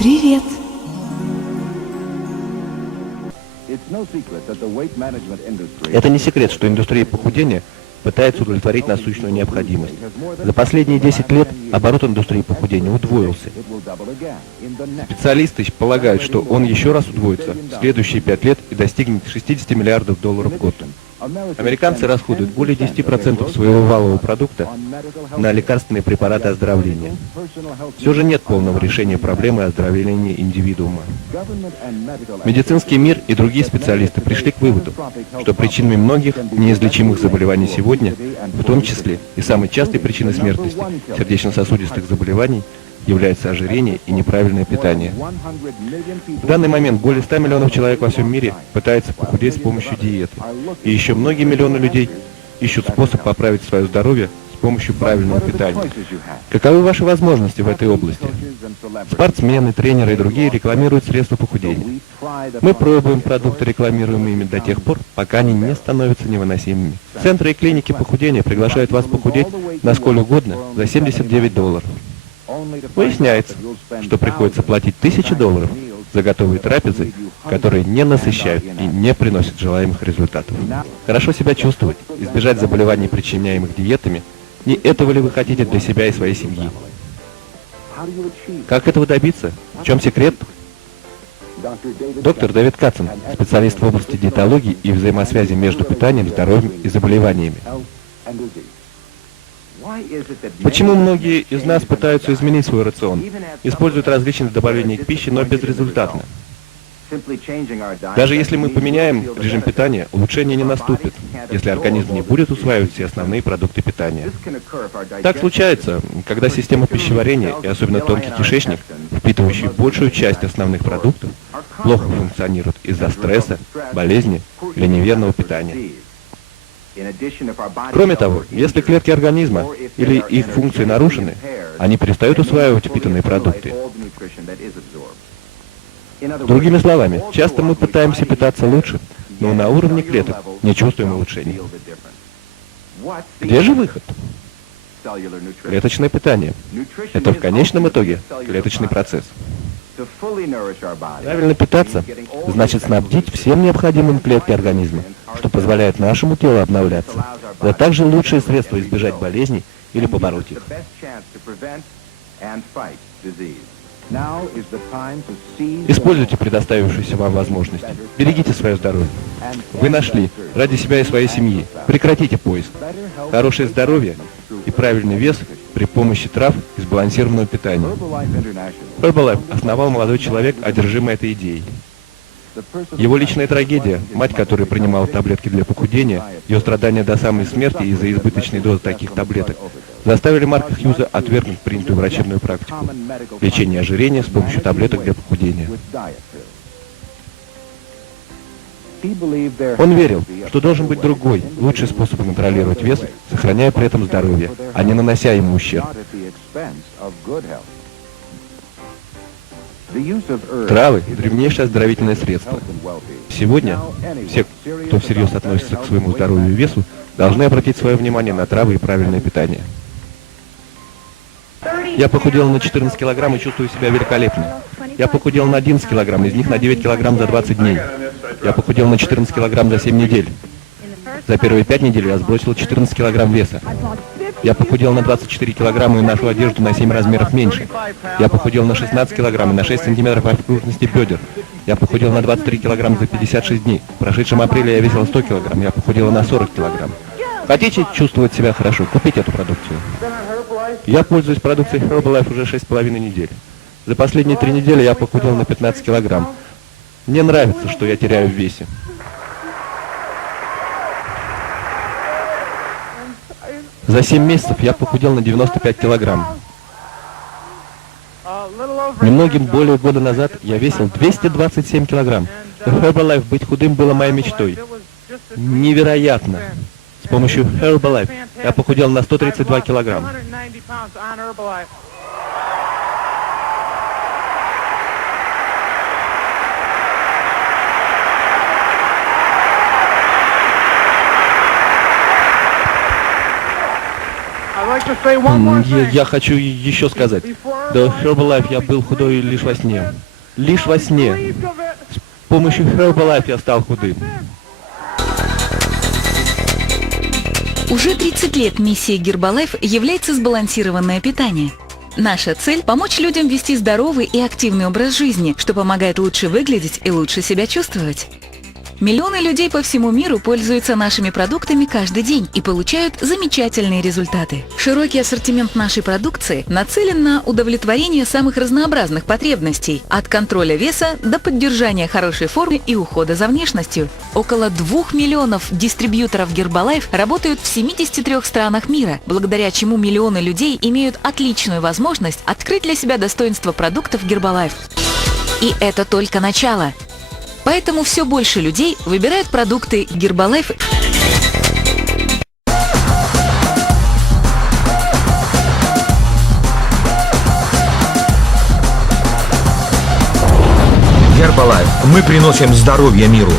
Привет. Это не секрет, что индустрия похудения пытается удовлетворить насущную необходимость. За последние 10 лет оборот индустрии похудения удвоился. Специалисты полагают, что он еще раз удвоится в следующие 5 лет и достигнет 60 миллиардов долларов в год. Американцы расходуют более 10% своего валового продукта на лекарственные препараты оздоровления. Все же нет полного решения проблемы оздоровления индивидуума. Медицинский мир и другие специалисты пришли к выводу, что причинами многих неизлечимых заболеваний сегодня, в том числе и самой частой причиной смертности сердечно-сосудистых заболеваний, является ожирение и неправильное питание. В данный момент более 100 миллионов человек во всем мире пытаются похудеть с помощью диеты. И еще многие миллионы людей ищут способ поправить свое здоровье с помощью правильного питания. Каковы ваши возможности в этой области? Спортсмены, тренеры и другие рекламируют средства похудения. Мы пробуем продукты, рекламируемые ими до тех пор, пока они не становятся невыносимыми. Центры и клиники похудения приглашают вас похудеть на сколь угодно за $79. Выясняется, что приходится платить $1000 за готовые трапезы, которые не насыщают и не приносят желаемых результатов. Хорошо себя чувствовать, избежать заболеваний, причиняемых диетами, не этого ли вы хотите для себя и своей семьи? Как этого добиться? В чем секрет? Доктор Дэвид Катсон, специалист в области диетологии и взаимосвязи между питанием, здоровьем и заболеваниями. Почему многие из нас пытаются изменить свой рацион, используют различные добавления к пище, но безрезультатно? Даже если мы поменяем режим питания, улучшение не наступит, если организм не будет усваивать все основные продукты питания. Так случается, когда система пищеварения, и особенно тонкий кишечник, впитывающий большую часть основных продуктов, плохо функционирует из-за стресса, болезни или неверного питания. Кроме того, если клетки организма или их функции нарушены, они перестают усваивать впитанные продукты. Другими словами, часто мы пытаемся питаться лучше, но на уровне клеток не чувствуем улучшений. Где же выход? Клеточное питание. Это в конечном итоге клеточный процесс. Правильно питаться значит снабдить всем необходимым клетки организма, что позволяет нашему телу обновляться. Это также лучшее средство избежать болезней или побороть их. Используйте предоставившуюся вам возможность. Берегите свое здоровье. Вы нашли ради себя и своей семьи. Прекратите поиск. Хорошее здоровье и правильный вес при помощи трав и сбалансированного питания. Herbalife основал молодой человек, одержимый этой идеей. Его личная трагедия, мать которой принимала таблетки для похудения, ее страдания до самой смерти из-за избыточной дозы таких таблеток, заставили Марка Хьюза отвергнуть принятую врачебную практику – лечение ожирения с помощью таблеток для похудения. Он верил, что должен быть другой, лучший способ контролировать вес, сохраняя при этом здоровье, а не нанося ему ущерб. Травы – древнейшее оздоровительное средство. Сегодня все, кто всерьез относится к своему здоровью и весу, должны обратить свое внимание на травы и правильное питание. Я похудел на 14 килограмм и чувствую себя великолепно. Я похудел на 11 килограмм, из них на 9 килограмм за 20 дней. Я похудел на 14 килограмм за 7 недель. За первые 5 недель я сбросил 14 килограмм веса. Я похудел на 24 килограмма и ношу одежду на 7 размеров меньше. Я похудел на 16 килограмм и на 6 сантиметров окружности бедер. Я похудел на 23 килограмма за 56 дней. В прошедшем апреле я весил 100 килограмм, я похудела на 40 килограмм. Хотите чувствовать себя хорошо? Купите эту продукцию. Я пользуюсь продукцией Herbalife уже 6,5 недель. За последние 3 недели я похудел на 15 килограмм. Мне нравится, что я теряю в весе. За 7 месяцев я похудел на 95 килограмм. Немногим более года назад я весил 227 килограмм. В Herbalife быть худым было моей мечтой. Невероятно! С помощью Herbalife я похудел на 132 килограмма. Я хочу еще сказать. До Herbalife я был худой лишь во сне. Лишь во сне. С помощью Herbalife я стал худым. Уже 30 лет миссией Herbalife является сбалансированное питание. Наша цель – помочь людям вести здоровый и активный образ жизни, что помогает лучше выглядеть и лучше себя чувствовать. Миллионы людей по всему миру пользуются нашими продуктами каждый день и получают замечательные результаты. Широкий ассортимент нашей продукции нацелен на удовлетворение самых разнообразных потребностей, от контроля веса до поддержания хорошей формы и ухода за внешностью. Около 2 миллионов дистрибьюторов Herbalife работают в 73 странах мира, благодаря чему миллионы людей имеют отличную возможность открыть для себя достоинство продуктов Herbalife. И это только начало. Поэтому все больше людей выбирают продукты Herbalife. Herbalife. Мы приносим здоровье миру.